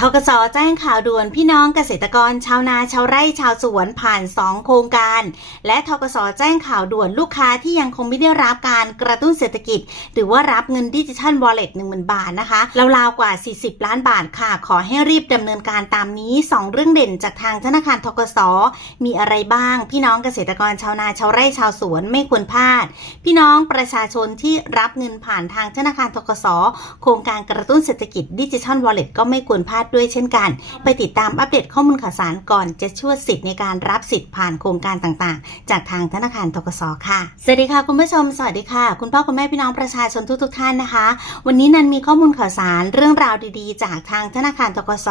ทกสแจ้งข่าวด่วนพี่น้องเกษตรกรชาวนาชาวไร่ชาวสวนผ่าน 2 โครงการ และทกสแจ้งข่าวด่วนลูกค้าที่ยังคงไม่ได้รับการกระตุ้นเศรษฐกิจ หรือว่ารับเงินดิจิทัลวอลเล็ต10,000บาทนะคะราวๆกว่า 40 ล้านบาทค่ะ ขอให้รีบดำเนินการตามนี้ 2 เรื่องเด่นจากทางธนาคารทกสมีอะไรบ้าง พี่น้องเกษตรกรชาวนาชาวไร่ชาวสวนไม่ควรพลาด พี่น้องประชาชนที่รับเงินผ่านทางธนาคารทกสโครงการกระตุ้นเศรษฐกิจดิจิทัลวอลเล็ตก็ไม่ควรพลาดด้วยเช่นกัน ไปติดตามอัปเดตข้อมูลข่าวสารก่อนจะช่วยสิทธิ์ในการรับสิทธิ์ผ่านโครงการต่างๆ จากทางธนาคารทกสค่ะ สวัสดีค่ะคุณผู้ชม สวัสดีค่ะ คุณพ่อคุณแม่พี่น้องประชาชนทุกๆท่านนะคะ วันนี้นันมีข้อมูลข่าวสารเรื่องราวดีๆ จากทางธนาคารทกส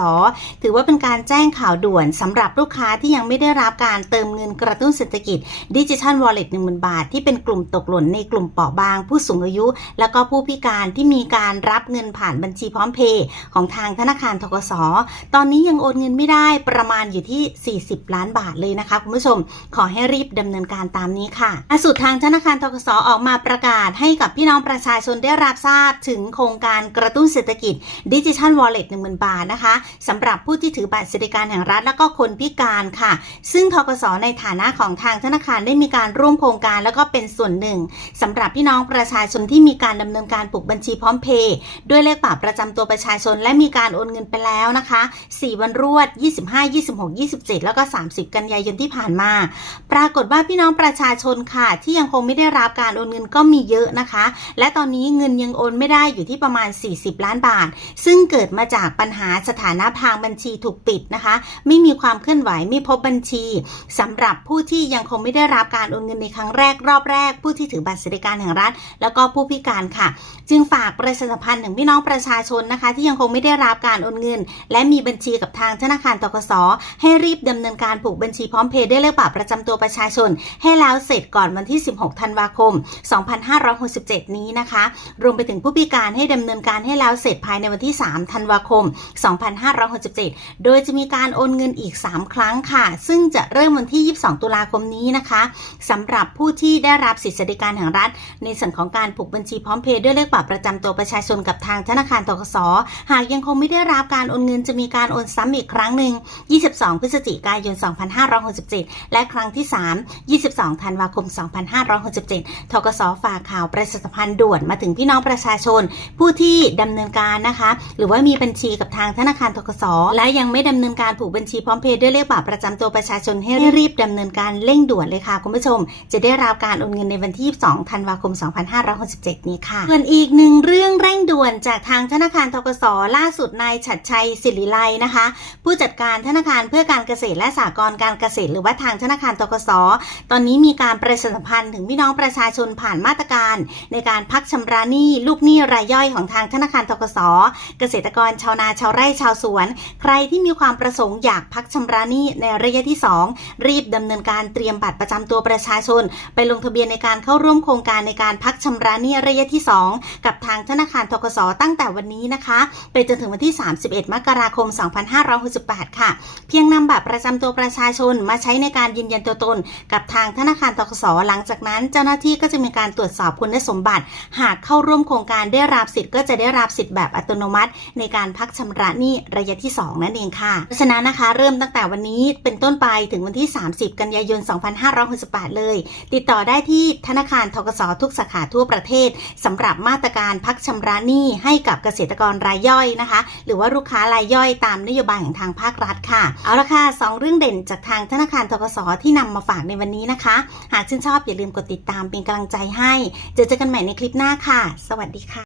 ถือว่าเป็นการแจ้งข่าวด่วนสำหรับลูกค้าที่ยังไม่ได้รับการเติมเงินกระตุ้นเศรษฐกิจดิจิทัลวอลเล็ต10,000บาท ที่เป็นกลุ่มตกหล่นในกลุ่มเปราะบาง ผู้สูงอายุ แล้วก็ผู้พิการที่มีการรับเงินผ่านบัญชีพร้อมเพย์ของทางธนาคารทกส ตอนนี้ยังโอนเงินไม่ได้ประมาณอยู่ที่ 40 ล้านบาทเลยนะคะคุณผู้ชม ขอให้รีบดำเนินการตามนี้ค่ะล่าสุดทางธนาคารทกสออกมาประกาศให้กับพี่น้องประชาชนได้รับทราบถึงโครงการกระตุ้นเศรษฐกิจดิจิทัลวอลเล็ต10,000บาทนะคะสำหรับผู้ที่ถือบัตรสวัสดิการแห่งรัฐและก็คนพิการค่ะ ซึ่งทกสในฐานะของทางธนาคารได้มีการร่วมโครงการแล้วก็เป็นส่วนหนึ่งสำหรับพี่น้องประชาชนที่มีการดำเนินการปลูกบัญชีพร้อมเพย์ด้วยเลขบัตรประจำตัวประชาชนและมีการโอนเงินไปแล้วแล้วนะคะ 4 วันรวด 25 26 27 แล้วก็ 30 กันยายนที่ผ่านมา ปรากฏว่าพี่น้องประชาชนค่ะ ที่ยังคงไม่ได้รับการโอนเงินก็มีเยอะนะคะ และตอนนี้เงินยังโอนไม่ได้อยู่ที่ประมาณ 40 ล้านบาท ซึ่งเกิดมาจากปัญหาสถานะทางบัญชีถูกปิดนะคะ ไม่มีความเคลื่อนไหวไม่พบบัญชีสำหรับผู้ที่ยังคงไม่ได้รับการโอนเงินในครั้งแรกรอบแรก ผู้ที่ถือบัตรสวัสดิการแห่งรัฐ แล้วก็ผู้พิการค่ะ จึงฝากประชาสัมพันธ์ถึงพี่น้องประชาชนนะคะ ที่ยังคงไม่ได้รับการโอนเงินและมีบัญชีกับทางธนาคารตกสให้รีบดำเนินการผูกบัญชีพร้อมเพย์ด้วยเลขบัตรประจำตัวประชาชน ให้แล้วเสร็จก่อนวันที่ 16 ธันวาคม 2567 นี้นะคะ รวมไปถึงผู้พิการให้ดำเนินการให้แล้วเสร็จภายในวันที่ 3 ธันวาคม 2567 โดยจะมีการโอนเงินอีก 3 ครั้งค่ะ ซึ่งจะเริ่มวันที่ 22 ตุลาคมนี้นะคะสำหรับผู้ที่ได้รับสิทธิสวัสดิการแห่งรัฐ ในส่วนของการผูกบัญชีพร้อมเพย์ด้วยเลขบัตรประจำตัวประชาชนกับทางธนาคารตกสหากยังคงไม่ได้รับการโอนเงินจะมีการโอนซ้ำอีกครั้งหนึ่ง 22 พฤศจิกายน 2567 และครั้งที่ 3 22 ธันวาคม 2567 ทกสฝากข่าวประชาสัมพันธ์ด่วนมาถึงพี่น้องประชาชน ผู้ที่ดำเนินการนะคะ หรือว่ามีบัญชีกับทางธนาคารทกสและยังไม่ดำเนินการผูกบัญชีพร้อมเพย์ด้วยเลขบัตรประจำตัวประชาชนให้รีบดำเนินการเร่งด่วนเลยค่ะคุณผู้ชม จะได้รับการโอนเงินในวันที่ 22 ธันวาคม 2567 นี้ค่ะส่วนอีกหนึ่งเรื่องเร่งด่วนจากทางธนาคารทกสล่าสุดนายฉัดชัยศิริไลนะคะ ผู้จัดการธนาคารเพื่อการเกษตรและสหกรณ์การเกษตร หรือว่าทางธนาคารทกสตอนนี้มีการประชาสัมพันธ์ถึงพี่น้องประชาชนผ่านมาตรการ ในการพักชำระหนี้ลูกหนี้รายย่อยของทางธนาคารทกสเกษตรกรชาวนาชาวไร่ชาวสวน ใครที่มีความประสงค์อยากพักชำระหนี้ในระยะที่ 2 รีบดำเนินการเตรียมบัตรประจำตัวประชาชน ไปลงทะเบียนในการเข้าร่วมโครงการในการพักชำระหนี้ระยะที่ 2 กับทางธนาคารทกสตั้งแต่วันนี้นะคะ ไปจนถึงวันที่ 31มกราคม 2568 ค่ะ เพียงนำบัตรประจำตัวประชาชนมาใช้ในการยืนยันตัวตน กับทางธนาคารทกสหลังจากนั้น เจ้าหน้าที่ก็จะมีการตรวจสอบคุณสมบัติ หากเข้าร่วมโครงการได้รับสิทธิ์ก็จะได้รับสิทธิ์แบบอัตโนมัติ ในการพักชำระหนี้ระยะที่ 2 นั่นเองค่ะเพราะฉะนั้นนะคะเริ่มตั้งแต่วันนี้เป็นต้นไปถึงวันที่ 30 กันยายน 2568 เลย ติดต่อได้ที่ธนาคารทกสทุกสาขาทั่วประเทศสำหรับมาตรการพักชำระหนี้ให้กับเกษตรกรรายย่อยนะคะ หรือว่าลูกค้ารายย่อยตามนโยบายของทางภาครัฐค่ะ เอาละค่ะสองเรื่องเด่นจากทางธนาคารทกสที่นำมาฝากในวันนี้นะคะ หากชื่นชอบอย่าลืมกดติดตามเป็นกำลังใจให้ เจอเจอกันใหม่ในคลิปหน้าค่ะ สวัสดีค่ะ